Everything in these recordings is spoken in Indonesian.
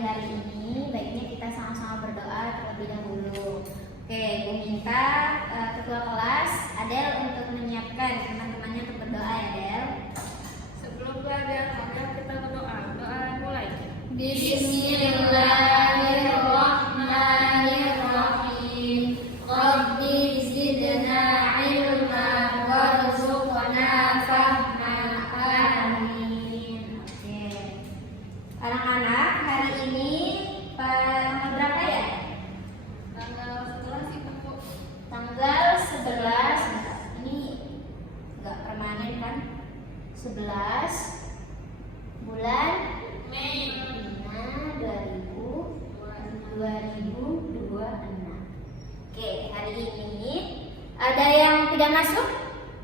pagi hari ini, baiknya kita sama-sama berdoa terlebih dahulu. Oke, Bu minta ketua kelas Adel untuk menyiapkan teman-temannya untuk berdoa ya, Adel. Sebelum belajar, mari kita berdoa. Doa mulai. Bismillahirrahmanirrahim. Rabbi zidna ilma warzuqna fahma. Amin. Oke. Anak-anak, hari ini tanggal berapa ya? Tanggal 11 itu, Bu. Tanggal 11. Ini enggak permanen kan? 11 bulan Mei 2026. Oke, hari ini ada yang tidak masuk?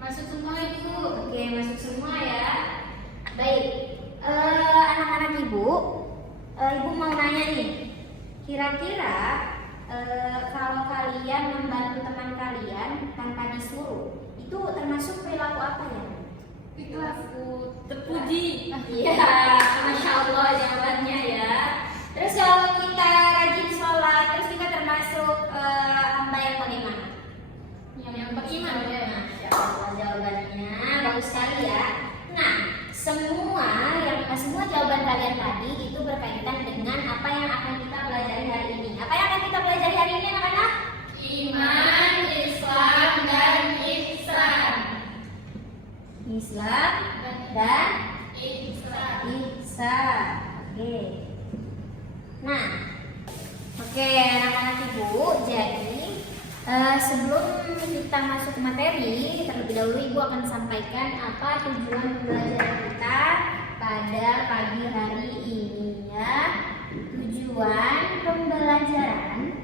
Masuk semua itu. Oke, masuk semua ya. Baik, anak-anak ibu mau nanya nih. Kira-kira kalau kalian membantu teman kalian tanpa disuruh, itu termasuk perilaku apa ya? Itu aku terpuji. Iya, Masya Allah jawabannya ya. Terus kalau kita rajin sholat, terus kita termasuk hamba yang bagaimana? Yang beriman. Masya Allah jawabannya bagus sekali ya. Nah, semua jawaban kalian tadi itu berkaitan dengan apa yang akan kita pelajari hari ini. Apa yang akan kita pelajari hari ini anak-anak? Iman, Islam, dan ihsan. Islam dan Ihsan. ihsan. Oke. Nah, oke anak-anak ibu, jadi sebelum kita masuk ke materi, terlebih dahulu ibu akan sampaikan apa tujuan pembelajaran kita pada pagi hari ini ya. Tujuan pembelajaran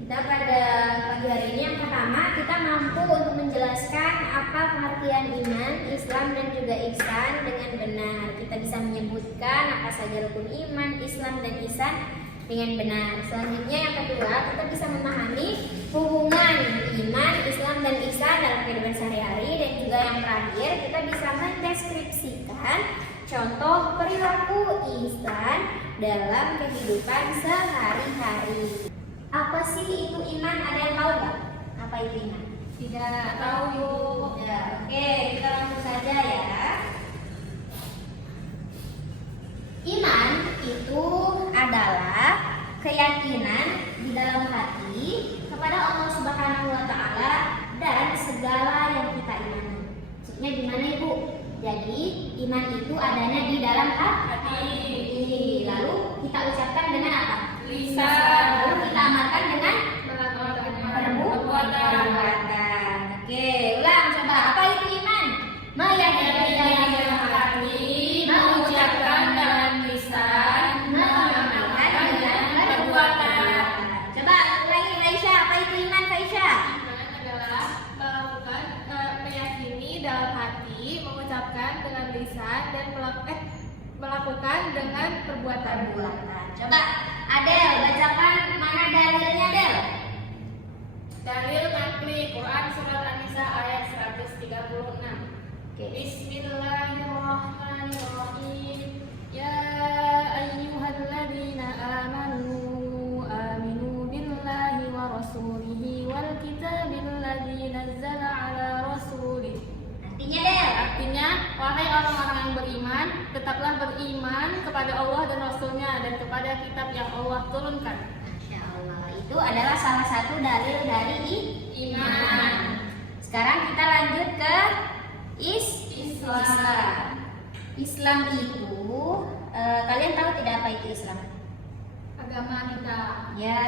kita pada pagi hari ini yang pertama, kita mampu untuk menjelaskan apa pengertian iman, Islam dan juga ihsan dengan benar. Kita bisa menyebutkan apa saja rukun iman, Islam dan ihsan dengan benar. Selanjutnya yang kedua, kita bisa memahami hubungan iman, Islam dan ihsan dalam kehidupan sehari-hari. Dan juga yang terakhir, kita bisa mendeskripsikan contoh perilaku ihsan dalam kehidupan sehari-hari. Apa sih itu iman? Ada yang tahu nggak? Apa itu iman? Tidak tahu, Bu. Ya, oke, kita langsung saja ya. Iman itu adalah keyakinan di dalam hati kepada Allah Subhanahu wa Ta'ala dan segala yang kita imani. Maksudnya gimana, Ibu? Jadi, iman itu adanya di dalam hati. Lalu kita ucapkan dengan apa? Lisan. Lalu kita amalkan dengan Perbuatan. perbuatan. Oke, ulang coba. Apa itu iman? Meyakini dalam hati, mengucapkan dengan lisan, mengamalkan dengan perbuatan. Coba ulangi, Aisyah. Apa itu iman, Aisyah? Iman adalah meyakini dalam hati, mengucapkan dengan lisan, dan melakukan dengan perbuatan. Coba Adel, bacakan mana dalilnya, Del? Dalil nakli Quran surat An-Nisa ayat 136. Oke. Bismillahirrahmanirrahim. Ya ayyuhalladzina amanu aminu billahi wa rasulihi wal kitabil ladzi nazzala ala rasulih. Artinya, Del? Artinya, wahai orang-orang yang beriman, tetaplah beriman kepada Allah dan Rasulnya dan kepada kitab yang Allah turunkan. Masya Allah, itu adalah salah satu dalil dari iman. Sekarang kita lanjut ke Islam. Islam itu, kalian tahu tidak apa itu Islam? Agama kita. Ya.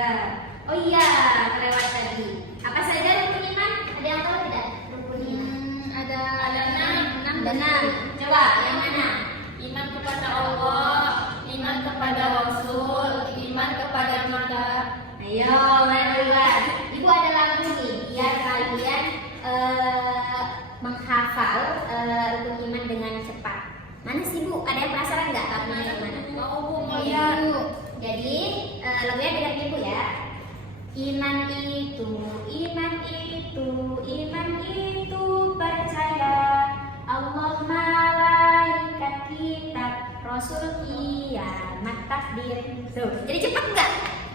Oh iya, kelewat tadi. Apa saja rukun iman? Ada yang tahu tidak? Rukun iman. Ada enam. Benar. Coba yang mana? Iman kepada Allah, iman kepada Rasul, iman kepada kitab. Ayo, marilah. Ibu ada lagu nih, biar kalian menghafal rukun iman dengan cepat. Mana sih Bu? Ada yang penasaran nggak lagunya yang mana? Mau, Bu, mau Iya. lihat. Jadi lagunya dengar Ibu ya. Iman itu percaya Allah malaikat Tuh, jadi cepat enggak?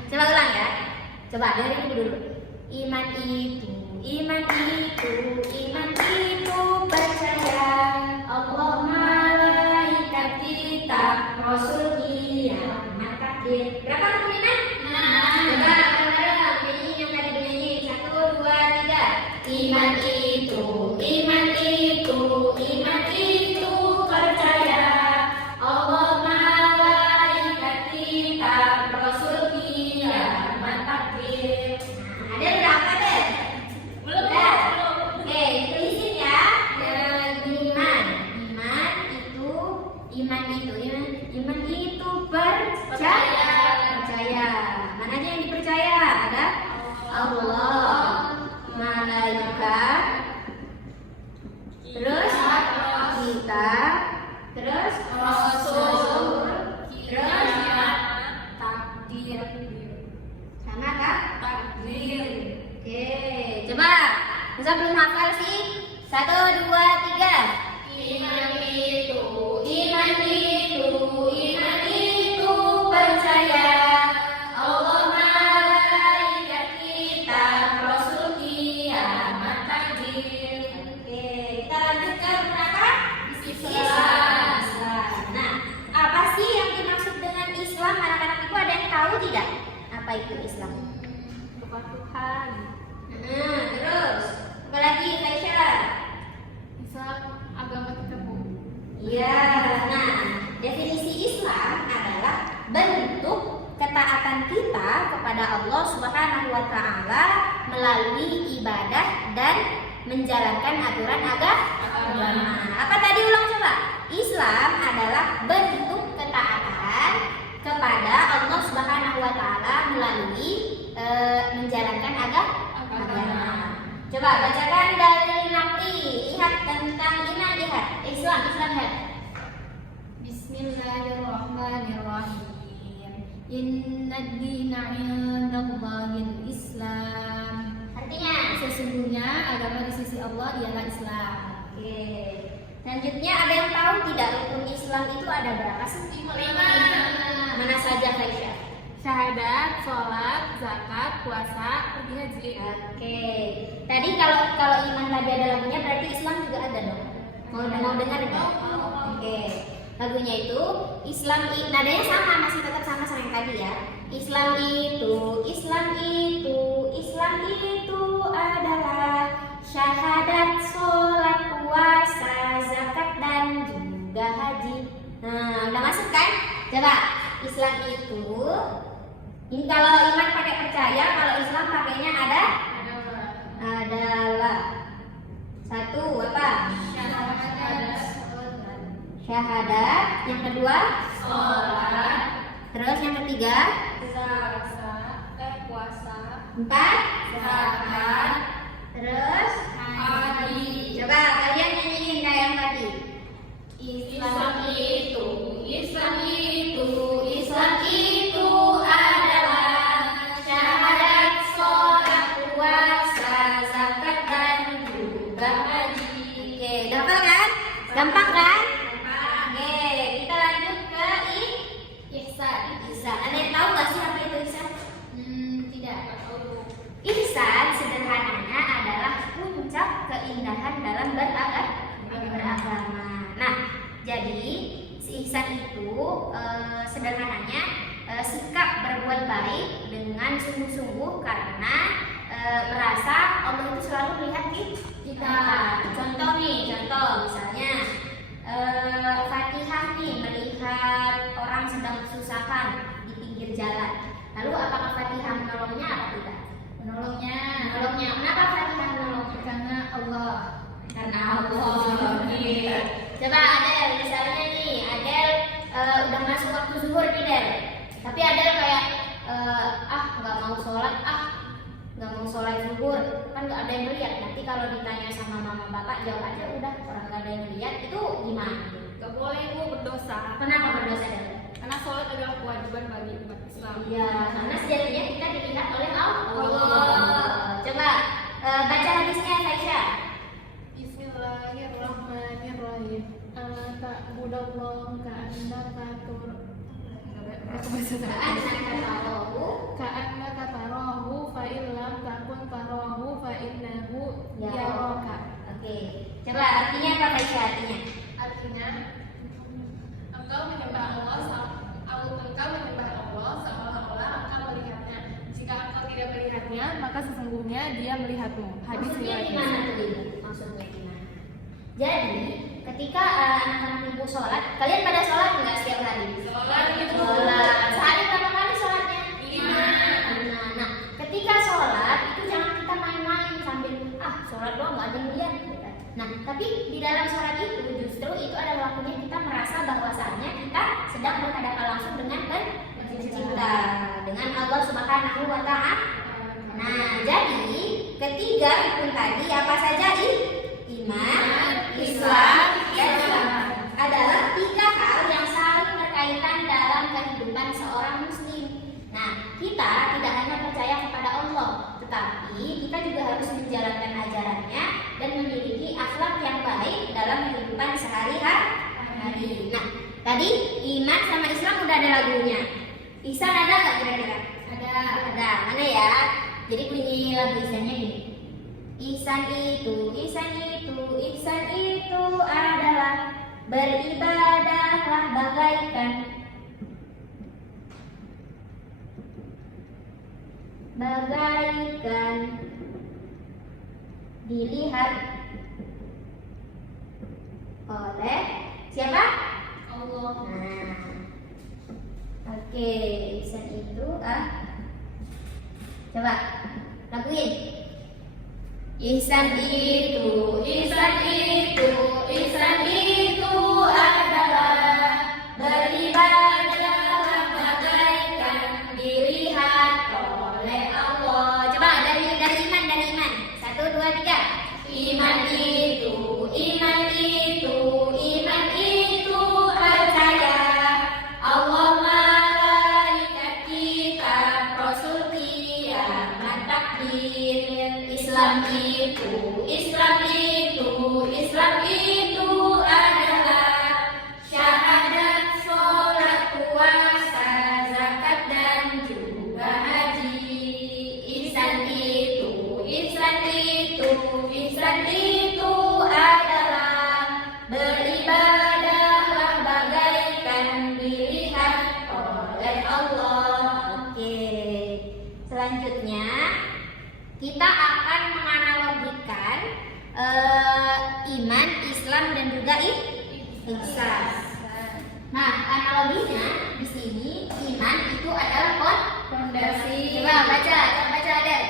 Coba ulang ya. Coba dengerin ibu dulu. Iman itu, iman itu, iman itu percaya Allah, malaikat, kitab, rasul, kiamat, takdir. Berapa rukunnya? Coba bareng-bareng nyanyi yang tadi dinyanyi. 1, 2, 3. Iman itu, iman itu, iman itu percaya Allah, malaikat, kitab, rasul, kiamat, takdir. Ada berapa deh? Belum. Udah. Oke, tulisin ya. Iman, iman itu percaya. Percaya. Mana aja yang dipercaya? Ada Allah, malaikat, terus kita, terus rasul, terus takdir. Sama kah? Takdir. Oke, coba. Masa belum hafal sih? 1, 2, 3. Iman itu, Iman itu percaya Allah, malaikat, kitab, rasul, kiamat, takdir. Oke, kita lanjut ke berapa? Islam. Nah, apa sih yang dimaksud dengan Islam? Anak-anak itu ada yang tahu tidak? Apa itu Islam? Bukan Tuhan. Terus apa lagi, Aisyah? Islam agama kita, Bu. Iya. Nah, definisi Islam adalah bentuk ketaatan kita kepada Allah Subhanahu wa taala melalui ibadah dan menjalankan aturan agama. Apa tadi, ulang coba? Islam adalah bentuk ketaatan kepada Allah Subhanahu wa taala melalui menjalankan agama. Coba bacakan dalil naqli. Lihat tentang iman, lihat. Islam, lihat. Bismillahirrahmanirrahim. Inna dina indallahil Islam. Artinya, Sesungguhnya agama di sisi Allah ialah Islam. oke. Selanjutnya, ada yang tahu tidak rukun Islam itu ada berapa sih? 5. Mana saja, Aisyah? Syahadat, sholat, zakat, puasa, pergi haji. Oke. Tadi kalau iman tadi ada lagunya, berarti Islam juga ada dong. Mau dengar nggak? Oke. Lagunya itu nadanya sama, masih tetap sama yang tadi ya. Islam itu adalah syahadat, sholat, puasa, zakat, dan juga haji. Nah, udah masuk kan? Coba, Islam itu, ini kalau iman pakai percaya, kalau Islam pakainya adalah 1, apa? Syahadat. Yang kedua, Sholat, terus yang ketiga, puasa, 4, zakat, terus haji. coba kalian nyanyiin kayak yang tadi. Islam itu adalah syahadat, sholat, puasa, zakat, dan juga haji. Oke, udah hafal kan? Gampang kan? Oke, kita lanjut ke ihsan. Ada yang tahu nggak sih apa itu ihsan? Tidak. Ihsan sederhananya adalah puncak keindahan dalam beragama. Nah, jadi si ihsan itu sederhananya sikap berbuat baik dengan sungguh-sungguh karena merasa Allah itu selalu melihat kita. Contoh misalnya Fatihah nih, melihat orang sedang kesusahan di pinggir jalan. Lalu apakah Fatihah menolongnya atau tidak? Menolongnya. Kenapa Fatihah menolongnya? Karena Allah. Oke. Coba Adel, misalnya nih, Adel udah masuk waktu zuhur nih, Del. Tapi Adel kayak nggak mau sholat zuhur, kan nggak ada yang lihat. Nanti kalau ditanya sama mama bapak, jawab aja udah, orang nggak ada yang lihat, itu gimana? Gak boleh, Bu, berdosa. Kenapa berdosa, Del? Karena sholat adalah kewajiban bagi umat Islam. Iya, karena sejatinya kita dilihat oleh Allah. Coba baca hadisnya, Aisyah. Bismillahirrahmanirrahim. Ta'budallaha ka'annaka Ka'annaka tarahu fa in lam takun tarahu fa innahu yaraka. Oke. Coba artinya apa Aisyah artinya? Artinya engkau menyembah Allah seolah-olah engkau melihatnya. Jika engkau tidak melihatnya, maka sesungguhnya dia melihatmu. Hadis Maksudnya riwayat gimana Muslim. tuh Ibu? Maksudnya gimana? Jadi ketika anak-anak ibu sholat, kalian pada sholat nggak setiap hari? Sholat itu. Sholat. Sehari berapa kali sholatnya? 5. Nah, ketika sholat itu jangan kita main-main sambil sholat doang nggak ada yang lihat. Nah, tapi di dalam sholat itu justru itu adalah waktunya kita merasa bahwasannya kita sedang berhadapan langsung dengan pencipta, dengan Allah Subhanahu wa Ta'ala. Nah, jadi ketiga rukun tadi apa saja? Iman, Islam, dan ihsan adalah 3 hal yang saling berkaitan dalam kehidupan seorang muslim. Nah, kita tidak hanya percaya kepada Allah, tetapi kita juga harus menjalankan ajarannya dan memiliki akhlak yang baik dalam kehidupan sehari-hari. Nah, tadi iman sama Islam udah ada lagunya. Ihsan ada nggak kira-kira? Ada. Mana ya? Jadi bunyi lagu ihsannya gini. Ihsan itu adalah beribadahlah bagaikan dilihat oleh siapa? Allah. Nah, oke, ihsan itu coba lakuin. Ihsan itu adalah beribadahlah bagaikan dilihat oleh Allah. Coba dari iman. 1, 2, 3. Iman itu percaya Allah, malaikat, kitab, rasul, kiamat, takdir. Islam itu adalah syahadat, sholat, puasa, zakat, dan juga haji. Ihsan itu adalah beribadahlah bagaikan dilihat oleh Allah. Oke. Selanjutnya kita akan menganalogikan iman, Islam, dan juga ihsan. Nah, analoginya di sini iman itu adalah Fondasi. Coba baca Adel.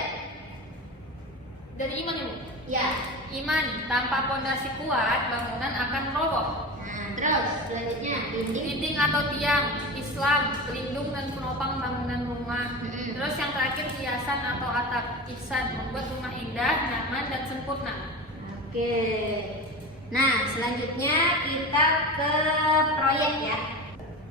Dari iman ya, Bu? Ya. Iman tanpa fondasi kuat, bangunan akan roboh. Nah, terus selanjutnya Dinding atau tiang. Islam, pelindung dan penopang bangunan rumah. Terus yang terakhir hiasan atau atap. Ihsan, membuat rumah indah, nyaman, dan sempurna. Oke. Nah, selanjutnya kita ke proyek ya.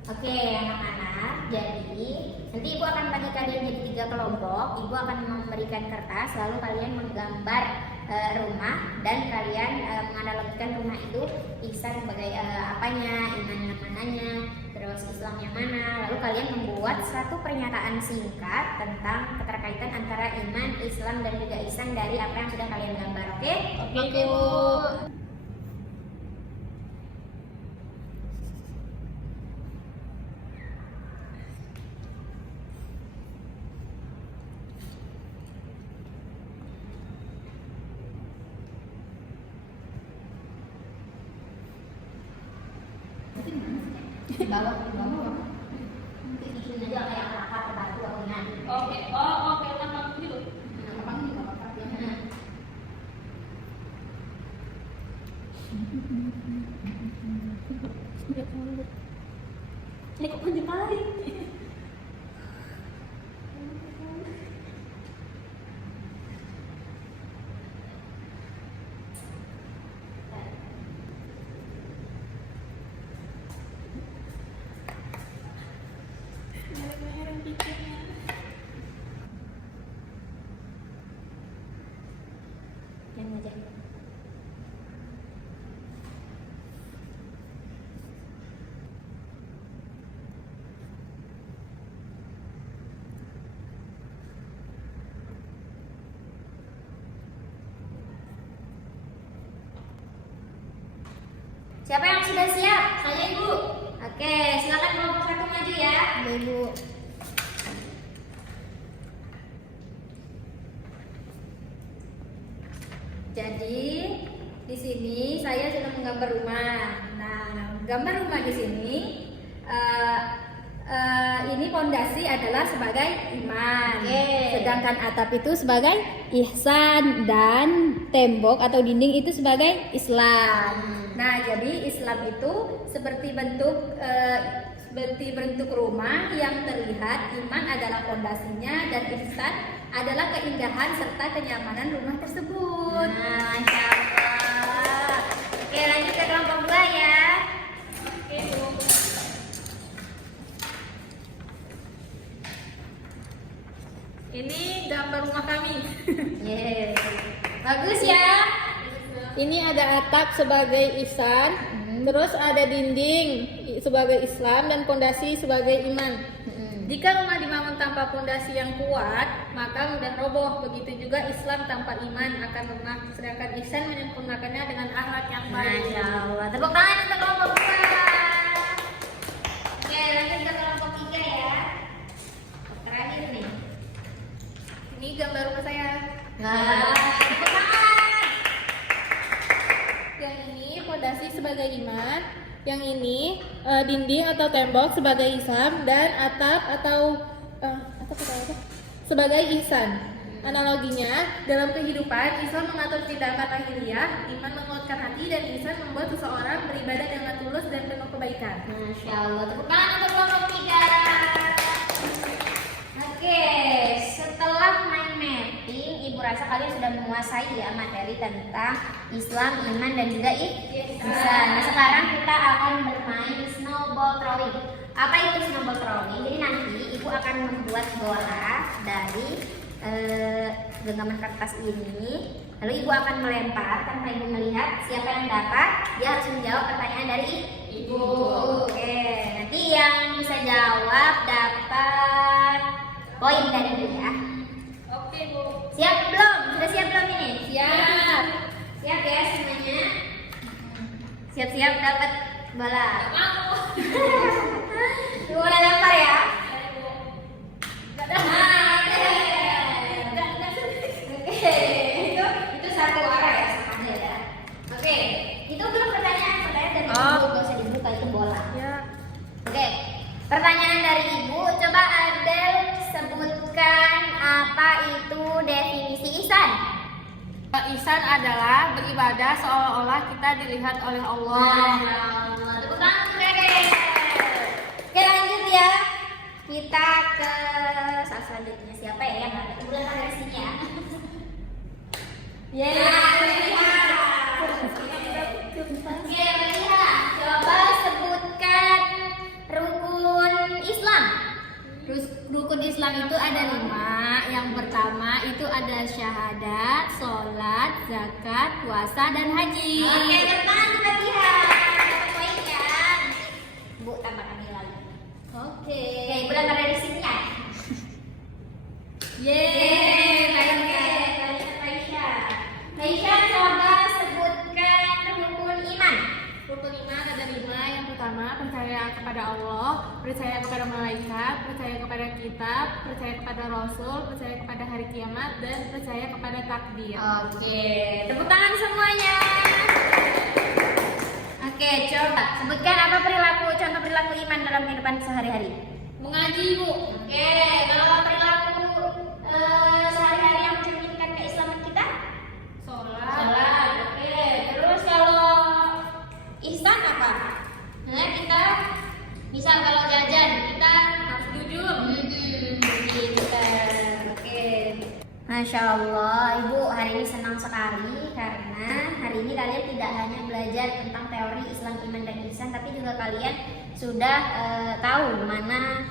Oke, anak-anak. Jadi nanti ibu akan bagi kalian jadi 3 kelompok. Ibu akan memberikan kertas, lalu kalian menggambar rumah dan kalian menganalogikan rumah itu ihsan sebagai apanya, iman yang mananya, terus Islam yang mana. Lalu kalian membuat satu pernyataan singkat tentang keterkaitan antara iman, Islam, dan juga ihsan dari apa yang sudah kalian gambar. Oke? Oke, Bu. Di bawah. Nanti bikin aja kayak rapat batu atau gimana. Oke, oke, nama dulu. Ini kok panjang kali? Yang aja. Siapa yang sudah siap? Saya Ibu. Oke, silakan kelompok 1 maju ya. Ibu. Jadi di sini saya sudah menggambar rumah. Nah, gambar rumah di sini ini pondasi adalah sebagai iman. Sedangkan atap itu sebagai ihsan dan tembok atau dinding itu sebagai Islam. Nah, jadi Islam itu seperti bentuk rumah yang terlihat, iman adalah pondasinya dan ihsan adalah keindahan serta kenyamanan rumah tersebut. Nah, Masya Allah. Oke, lanjut ke kelompok 2 ya. Oke, Bu. Ini gambar rumah kami. Bagus ya. Ini ada atap sebagai ihsan, terus ada dinding sebagai Islam dan pondasi sebagai iman. Jika rumah dibangun tanpa pondasi yang kuat, maka mudah roboh. Begitu juga Islam tanpa iman akan lemah. Sedangkan ihsan menyempurnakannya dengan akhlak yang baik. Masya Allah. Tepuk tangan untuk kelompok 2. Oke, lanjut ke kelompok 3 ya. Terakhir nih. Ini gambar rumah saya. Nah, tepuk tangan. Yang ini pondasi sebagai iman, yang ini dinding atau tembok sebagai Islam dan atap atau sebagai ihsan. Analoginya, dalam kehidupan Islam mengatur tindakan lahiriah, iman menguatkan hati, dan ihsan membuat seseorang beribadah dengan tulus dan penuh kebaikan. Masya Allah. Tepuk tangan untuk kelompok 3. Oke, setelah main mapping, Ibu rasa kalian sudah menguasai ya materi tentang Islam, iman, dan juga ihsan. Nah, sekarang kita akan bermain snowball throwing. Apa itu snowball throwing? Jadi nanti Ibu akan membuat bola dari genggaman kertas ini. Lalu Ibu akan melempar tanpa Ibu melihat siapa yang dapat. Dia harus menjawab pertanyaan dari Ibu. Oke, nanti yang bisa jawab dapat poin dari Ibu ya. Oke, Bu. Siap belum? Sudah siap belum ini? Siap. Siap ya semuanya? Siap-siap dapat bola. Mau. Ibu udah lempar ya? Oke, itu satu arah ya sama aja ya. Oke, itu belum pertanyaan dari Ibu, nggak usah dibuka itu bola. Ya. Oke, pertanyaan dari Ibu, coba Adel sebutkan apa itu definisi ihsan. Ihsan adalah beribadah seolah-olah kita dilihat oleh Allah. Tepuk tangan untuk Adel. Oke, lanjut ya. Kita ke saat selanjutnya siapa ya yang ada? Udah ada sini ya. Oke, Maria, coba sebutkan rukun Islam. Rukun Islam itu ada 5. Yang pertama itu ada syahadat, sholat, zakat, puasa, dan haji. Oke, teman kita lihat. Dapat poin kan? Bu, tambahkan nilai lagi. Oke, Ibu dapat dari sini ya. Aisyah, coba sebutkan rukun iman. Rukun iman ada 5. Yang pertama, percaya kepada Allah, percaya kepada malaikat, percaya kepada kitab, percaya kepada rasul, percaya kepada hari kiamat, dan percaya kepada takdir. Oke, tepuk tangan semuanya. Oke, coba sebutkan apa contoh perilaku iman dalam kehidupan sehari-hari. Mengaji, Bu. Oke, kalau perilaku sehari-hari yang mencerminkan keislaman kita? Sholat. Oke, terus kalau ihsan apa? Nah, kita misal kalau jajan kita harus jujur. Oke. Masya Allah, Ibu hari ini senang sekali karena hari ini kalian tidak hanya belajar tentang teori Islam, iman, dan ihsan, tapi juga kalian sudah tahu mana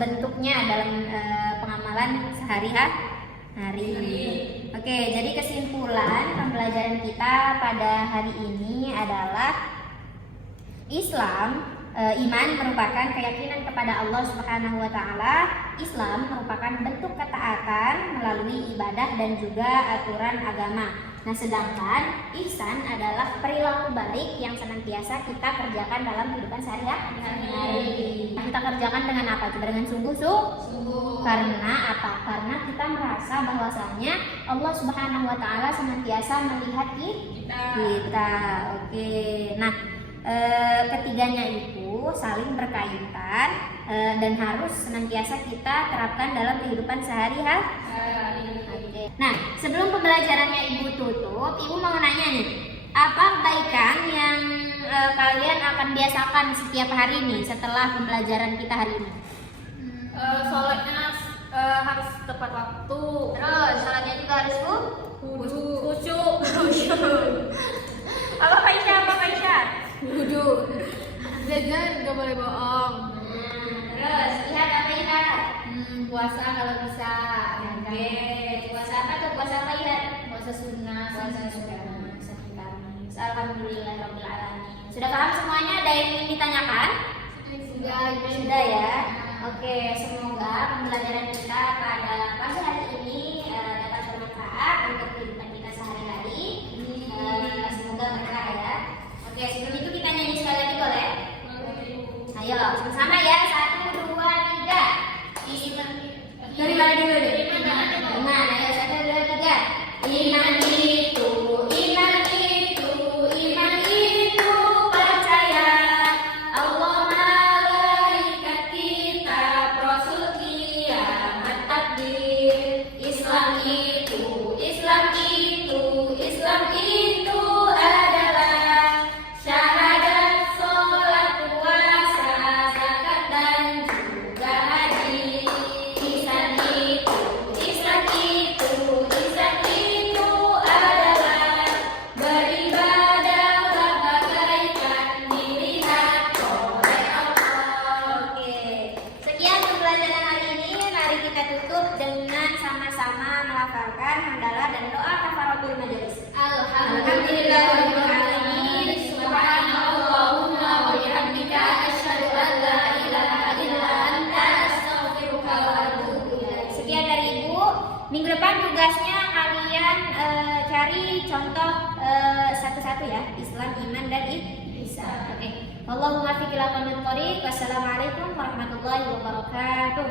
bentuknya dalam pengamalan sehari-hari. Oke, jadi kesimpulan pembelajaran kita pada hari ini adalah Islam, iman merupakan keyakinan kepada Allah Subhanahu wa taala. Islam merupakan bentuk ketaatan melalui ibadah dan juga aturan agama. Nah, sedangkan ihsan adalah perilaku baik yang senantiasa kita kerjakan dalam kehidupan sehari-hari. Kita kerjakan dengan apa? Coba dengan sungguh-sungguh. Karena apa? Karena kita merasa bahwasanya Allah Subhanahu wa taala senantiasa melihat kita. Oke. Nah, ketiganya itu saling berkaitan dan harus senantiasa kita terapkan dalam kehidupan sehari-hari. Nah, sebelum pembelajarannya Ibu tutup, Ibu mau nanya nih, apa kebaikan yang kalian akan biasakan setiap hari nih setelah pembelajaran kita hari ini? Sholatnya harus tepat waktu. Terus, sholatnya juga harus Khusyuk. Apa Faisha? Wudhu. Jajan gak boleh bohong. Terus, lihat? Puasa kalau bisa. Oke, puasa apa tuh? Puasa apa ya? Puasa sunnah. Alhamdulillahirabbil alamin. Sudah paham semuanya? Ada yang ingin ditanyakan? Sudah ya. Oke, semoga pembelajaran kita pada pagi hari ini dapat bermanfaat untuk kehidupan kita sehari-hari. Semoga berkah ya. Oke, sebelum itu kita nyanyi sekali lagi boleh? Ayo, sama-sama ya. 1, 2, 3. Dari mana dulu deh? Iman, ayo 1, 2, 3. Iman itu percaya Allah malaikat kitab Rasul kiamat takdir. Islam itu adalah syahadat, sholat, puasa, zakat dan juga haji. Islam itu adalah beribadah bagaikan dilihat oleh Allah. Oke, sekian pembelajaran hari ini. Mari kita tutup dengan sama-sama melafalkan hamdalah dan doa kafaratul majelis. Alhamdulillahirabbil alamin. Subhanallahumma wa bihamdika asyhadu an la ilaha illa anta astaghfiruka wa atubu ilaik. Sekian dari Ibu. Minggu depan tugasnya kalian cari contoh satu-satu ya, Islam, iman dan ihsan. Oke. Wallahumma fiqh ila qomit thoriq. Wassalamualaikum warahmatullahi wabarakatuh.